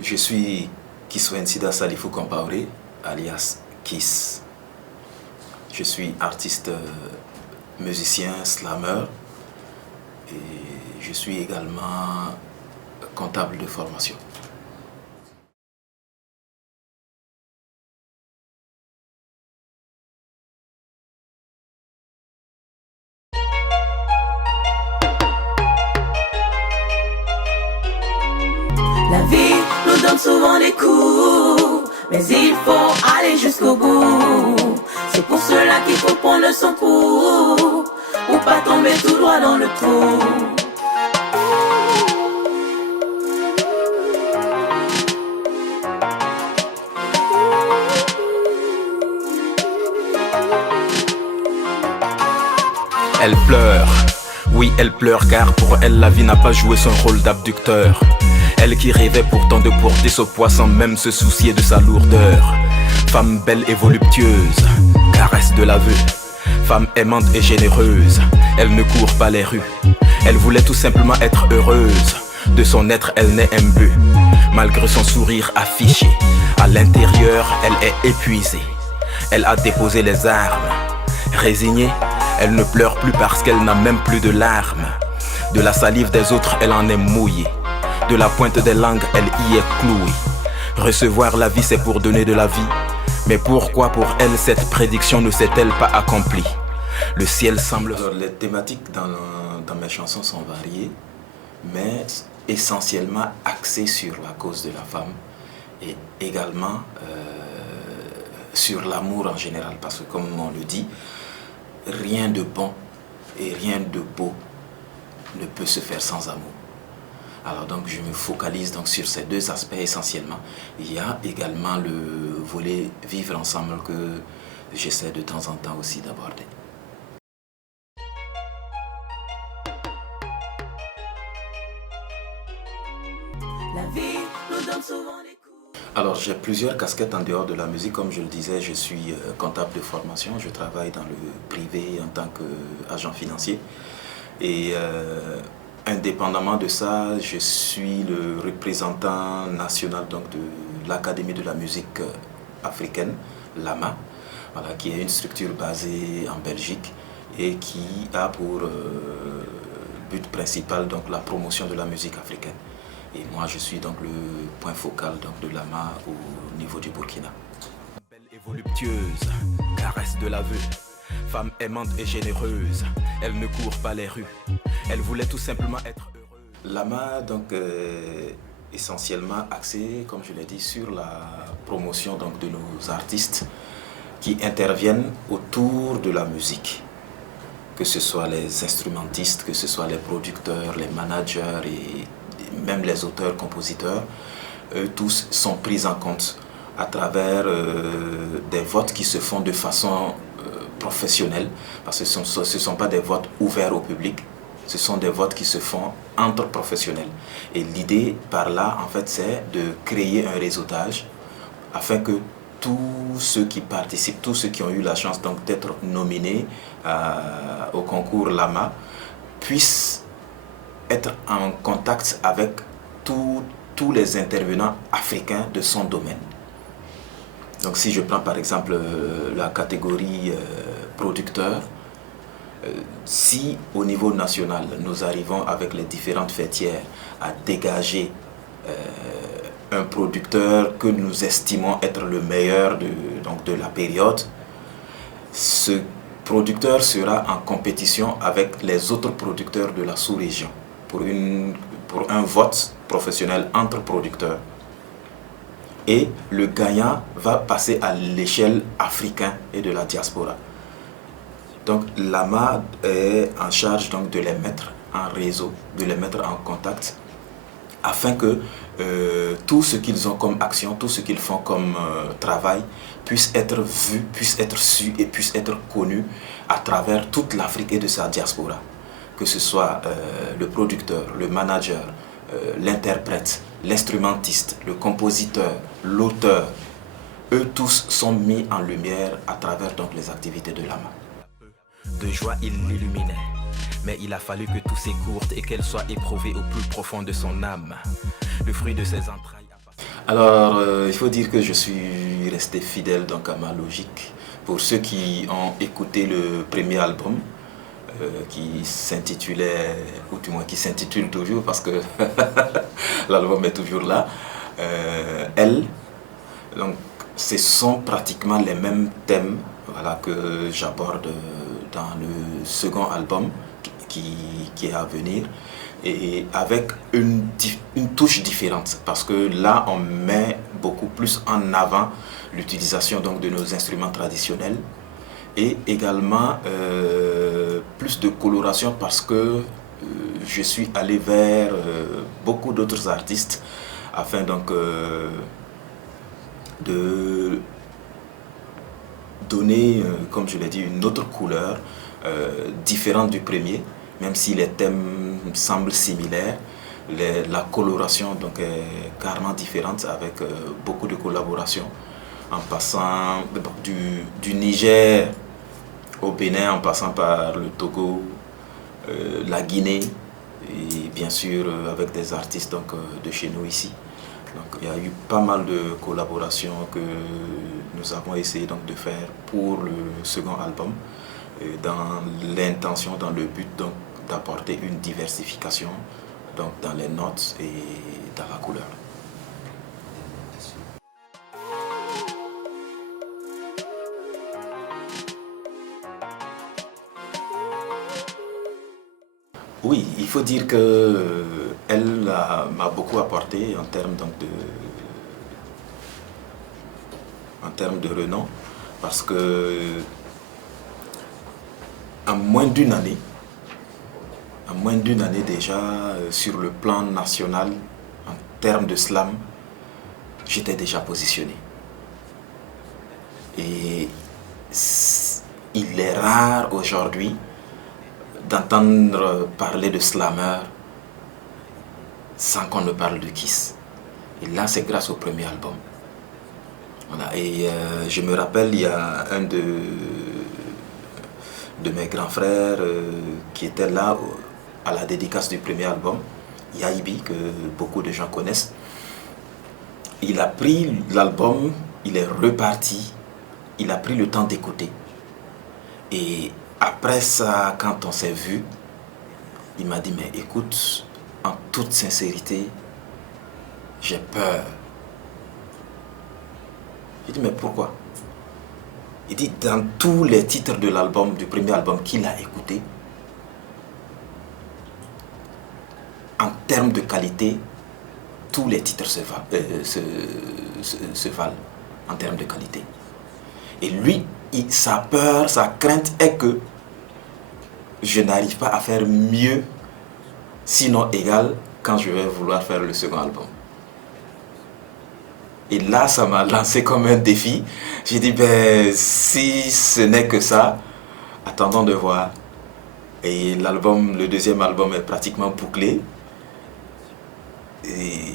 Je suis Kiswensida Salifou Compaoré, alias Kiss. Je suis artiste, musicien, slammer et je suis également comptable de formation. La vie nous donne souvent des coups, mais il faut aller jusqu'au bout. C'est pour cela qu'il faut prendre son coup, pour pas tomber tout droit dans le trou. Elle pleure, oui elle pleure car pour elle la vie n'a pas joué son rôle d'abducteur. Elle qui rêvait pourtant de porter ce poids sans même se soucier de sa lourdeur. Femme belle et voluptueuse, caresse de l'aveu. Femme aimante et généreuse, elle ne court pas les rues. Elle voulait tout simplement être heureuse. De son être elle n'est imbue. Malgré son sourire affiché, à l'intérieur elle est épuisée. Elle a déposé les armes. Résignée, elle ne pleure plus parce qu'elle n'a même plus de larmes. De la salive des autres elle en est mouillée. De la pointe des langues, elle y est clouée. Recevoir la vie, c'est pour donner de la vie. Mais pourquoi pour elle, cette prédiction ne s'est-elle pas accomplie? Le ciel semble... Alors, les thématiques dans mes chansons sont variées, mais essentiellement axées sur la cause de la femme et également sur l'amour en général. Parce que comme on le dit, rien de bon et rien de beau ne peut se faire sans amour. Alors donc je me focalise donc sur ces deux aspects essentiellement. Il y a également le volet vivre ensemble que j'essaie de temps en temps aussi d'aborder. La vie nous donne souvent des coups. Alors j'ai plusieurs casquettes en dehors de la musique. Comme je le disais, je suis comptable de formation. Je travaille dans le privé en tant qu'agent financier. Et indépendamment de ça, je suis le représentant national donc, de l'Académie de la musique africaine, l'AMA, voilà, qui est une structure basée en Belgique et qui a pour but principal donc, la promotion de la musique africaine. Et moi, je suis donc le point focal donc, de l'AMA au niveau du Burkina. Belle et voluptueuse, caresse de l'aveu. Femme aimante et généreuse, elle ne court pas les rues. Elle voulait tout simplement être heureuse. L'AMA donc essentiellement axé, comme je l'ai dit, sur la promotion donc, de nos artistes qui interviennent autour de la musique. Que ce soit les instrumentistes, que ce soit les producteurs, les managers et même les auteurs, compositeurs, eux tous sont pris en compte à travers des votes qui se font de façon professionnelle, parce que ce ne sont pas des votes ouverts au public, ce sont des votes qui se font entre professionnels. Et l'idée par là, en fait, c'est de créer un réseautage afin que tous ceux qui participent, tous ceux qui ont eu la chance donc d'être nominés au concours LAMA, puissent être en contact avec tous les intervenants africains de son domaine. Donc si je prends par exemple la catégorie producteur, si au niveau national nous arrivons avec les différentes fêtières à dégager un producteur que nous estimons être le meilleur de la période, ce producteur sera en compétition avec les autres producteurs de la sous-région pour un vote professionnel entre producteurs. Et le gagnant va passer à l'échelle africaine et de la diaspora. Donc l'AMA est en charge donc, de les mettre en réseau, de les mettre en contact, afin que tout ce qu'ils ont comme action, tout ce qu'ils font comme travail, puisse être vu, puisse être su et puisse être connu à travers toute l'Afrique et de sa diaspora. Que ce soit le producteur, le manager, l'interprète, l'instrumentiste, le compositeur, l'auteur, eux tous sont mis en lumière à travers donc, les activités de l'AMA. De joie il l'illuminait, mais il a fallu que tout s'écourte et qu'elle soit éprouvée au plus profond de son âme. Le fruit de ses entrailles... Alors, il faut dire que je suis resté fidèle donc, à ma logique. Pour ceux qui ont écouté le premier album, qui s'intitulait, ou du moins qui s'intitule toujours parce que l'album est toujours là, Elle. Donc, ce sont pratiquement les mêmes thèmes voilà, que j'aborde dans le second album qui est à venir. Et avec une touche différente parce que là on met beaucoup plus en avant l'utilisation donc de nos instruments traditionnels et également plus de coloration parce que je suis allé vers beaucoup d'autres artistes afin donc de donner comme je l'ai dit une autre couleur différente du premier. Même si les thèmes semblent similaires, la coloration donc, est carrément différente avec beaucoup de collaborations. En passant du Niger au Bénin, en passant par le Togo, la Guinée, et bien sûr avec des artistes donc, de chez nous ici. Donc, il y a eu pas mal de collaborations que nous avons essayé donc, de faire pour le second album, dans l'intention, dans le but donc, d'apporter une diversification donc, dans les notes et dans la couleur. Oui, il faut dire que elle m'a beaucoup apporté en termes donc, de renom parce que en moins d'une année déjà, sur le plan national, en termes de slam, j'étais déjà positionné. Et il est rare aujourd'hui d'entendre parler de slammer sans qu'on ne parle de Kiss. Et là, c'est grâce au premier album. Voilà. Et je me rappelle, il y a un de mes grands frères qui était là à la dédicace du premier album, Yaibi, que beaucoup de gens connaissent. Il a pris l'album, il est reparti, il a pris le temps d'écouter. Et après ça, quand on s'est vu, il m'a dit, mais écoute, en toute sincérité, j'ai peur. J'ai dit, mais pourquoi? Il dit, dans tous les titres de l'album, du premier album qu'il a écouté, en termes de qualité, tous les titres se valent en termes de qualité. Et lui, sa peur, sa crainte est que je n'arrive pas à faire mieux, sinon égal, quand je vais vouloir faire le second album. Et là, ça m'a lancé comme un défi. J'ai dit, ben, si ce n'est que ça, attendons de voir. Et le deuxième album est pratiquement bouclé. Et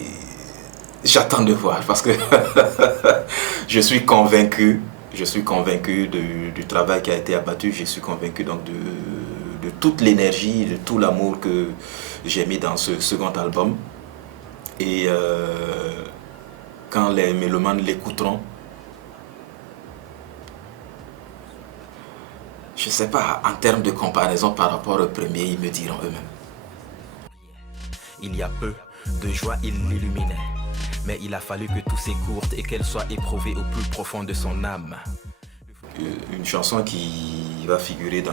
j'attends de voir parce que je suis convaincu du travail qui a été abattu. Je suis convaincu donc de toute l'énergie, de tout l'amour que j'ai mis dans ce second album. Et quand les mélomanes l'écouteront, je ne sais pas, en termes de comparaison par rapport au premier, ils me diront eux-mêmes. Il y a peu de joie, il l'illuminait. Mais il a fallu que tout s'écourte et qu'elle soit éprouvée au plus profond de son âme. Une chanson qui va figurer dans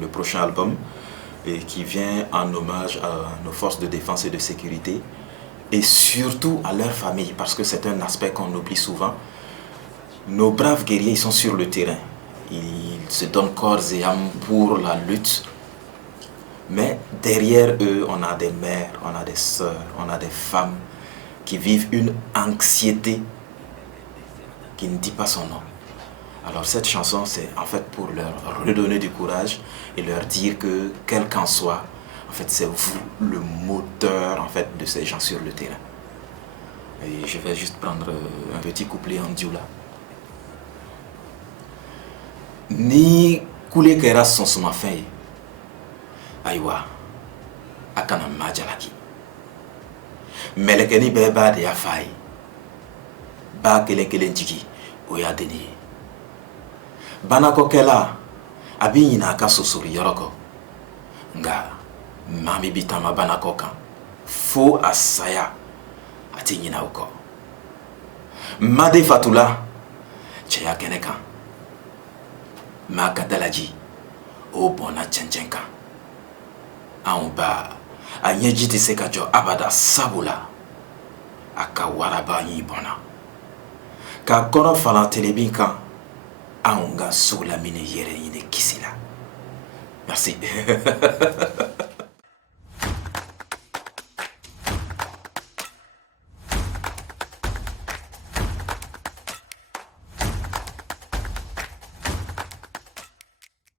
le prochain album et qui vient en hommage à nos forces de défense et de sécurité et surtout à leur famille parce que c'est un aspect qu'on oublie souvent. Nos braves guerriers, ils sont sur le terrain. Ils se donnent corps et âme pour la lutte. Mais derrière eux, on a des mères, on a des sœurs, on a des femmes qui vivent une anxiété qui ne dit pas son nom. Alors cette chanson, c'est en fait pour leur redonner du courage et leur dire que, quel qu'en soit, en fait, c'est vous le moteur en fait, de ces gens sur le terrain. Et je vais juste prendre un petit couplet en dioula. Ni koulé kera son soma fin aywa akana majalaki melekeni beba de afai ba kelen kelen jigi o y'a deni ye banakɔkɛla a b'i ɲinɛ a ka sosori yɔrɔ kɔ nka maa min bi taama banakɔ kan fo a saya a tɛ ɲinɛ o kɔ Made fatula cɛya kɛnɛ kan maa ka dalaji o bɔnna cɛncɛn kan anw ba a ɲɛji tɛ se ka jɔ abada sabula a ka waraba y'i bɔnna ka kɔnɔ falan telebin kan anw ka so lamini yɛrɛ ɲini kisi la merci